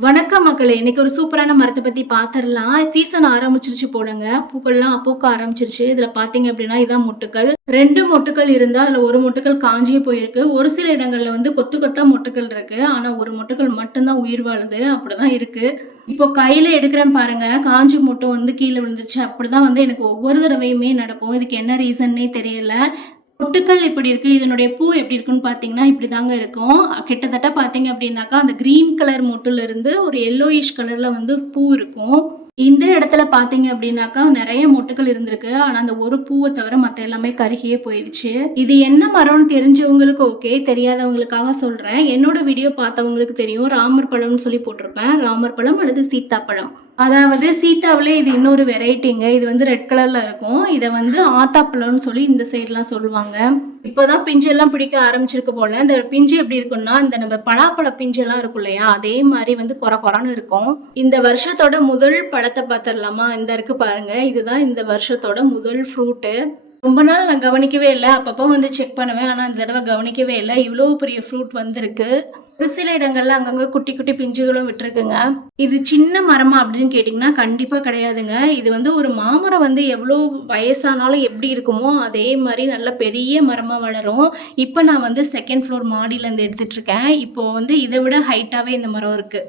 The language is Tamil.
வணக்கம் மக்களே! இன்னைக்கு ஒரு சூப்பரான மரத்த பத்தி பாத்துரலாம். சீசன் ஆரம்பிச்சிருச்சு போலங்க. பூக்கள்லாம் பூக்க ஆரம்பிச்சிருச்சு. இதுல பாத்தீங்க அப்டின்னா, இதான் மொட்டுக்கள். 2 மொட்டுக்கள் இருந்தா, அதுல 1 மொட்டுக்கள் காஞ்சே போயிருக்கு. ஒரு சில இடங்கள்ல வந்து கொத்து கொத்தா மொட்டுக்கள் இருக்கு. ஆனா, ஒரு மொட்டுக்கள் மட்டும் தான் உயிர் வாழுது. அப்படிதான் இருக்கு. இப்போ கையில எடுக்கிறேன் பாருங்க. காஞ்ச மொட்டு வந்து கீழ விழுந்துருச்சு. அப்படிதான் வந்து எனக்கு ஒவ்வொரு தடவையுமே நடக்கும். இதுக்கு என்ன ரீசன்னே தெரியல. மொட்டுக்கள் இப்படி இருக்கு. இதனுடைய பூ எப்படி இருக்குன்னு பார்த்தீங்கன்னா, இப்படிதாங்க இருக்கும். கிட்டத்தட்ட பார்த்தீங்க அப்படின்னாக்கா, அந்த கிரீன் கலர் மொட்டுல இருந்து ஒரு எல்லோயிஷ் கலர்ல வந்து பூ இருக்கும். இந்த இடத்துல பார்த்தீங்க அப்படின்னாக்கா, நெறைய மொட்டுக்கள் இருந்திருக்கு. ஆனா, அந்த ஒரு பூவ தவிர மத்த எல்லாமே கருகியே போயிருச்சு. இது என்ன மரம்னு தெரிஞ்சவங்களுக்கு ஓகே. தெரியாதவங்களுக்காக சொல்றேன். என்னோட வீடியோ பார்த்தவங்களுக்கு தெரியும். ராமர் பழம்னு சொல்லி போட்டிருப்பேன். ராமர் பழம் அல்லது சீத்தாப்பழம். அதாவது சீத்தாவிலே இது இன்னொரு வெரைட்டிங்க. இது வந்து ரெட் கலர்ல இருக்கும். இத வந்து ஆத்தாப்பழம்னு சொல்லி இந்த சைட்லாம் சொல்லுவாங்க. இப்பதான் பிஞ்செல்லாம் பிடிக்க ஆரம்பிச்சிருக்கு போல. இந்த பிஞ்சு எப்படி இருக்கும்னா, இந்த நம்ம பலாப்பழ பிஞ்செல்லாம் இருக்கும் இல்லையா? அதே மாரி வந்து கொர கொரன்னு இருக்கும். இந்த வருஷத்தோட முதல் பழத்த பாத்துரலாமா? இந்த இருக்கு பாருங்க. இதுதான் இந்த வருஷத்தோட முதல் ஃப்ரூட்டு. ரொம்ப நாள் நான் கவனிக்கவே இல்ல. அப்பப்போ வந்து செக் பண்ணுவேன். ஆனா, இந்த தடவ கவனிக்கவே இல்ல. இவ்ளோ பெரிய ஃப்ரூட் வந்திருக்கு. ஒரு சில இடங்கள்ல அங்கங்க குட்டி குட்டி பிஞ்சுகளும் விட்டுருக்குங்க. இது சின்ன மரமா அப்படின்னு கேட்டிங்கன்னா, கண்டிப்பா கிடையாதுங்க. இது வந்து ஒரு மாமரம் வந்து எவ்வளோ வயசானாலும் எப்படி இருக்குமோ, அதே மாரி நல்ல பெரிய மரமா வளரும். இப்ப நான் வந்து 2ண்ட் ஃப்ளோர் மாடியிலேருந்து எடுத்துட்டுருக்கேன். இப்போ வந்து இத விட ஹைட்டாவே இந்த மரம் இருக்கு.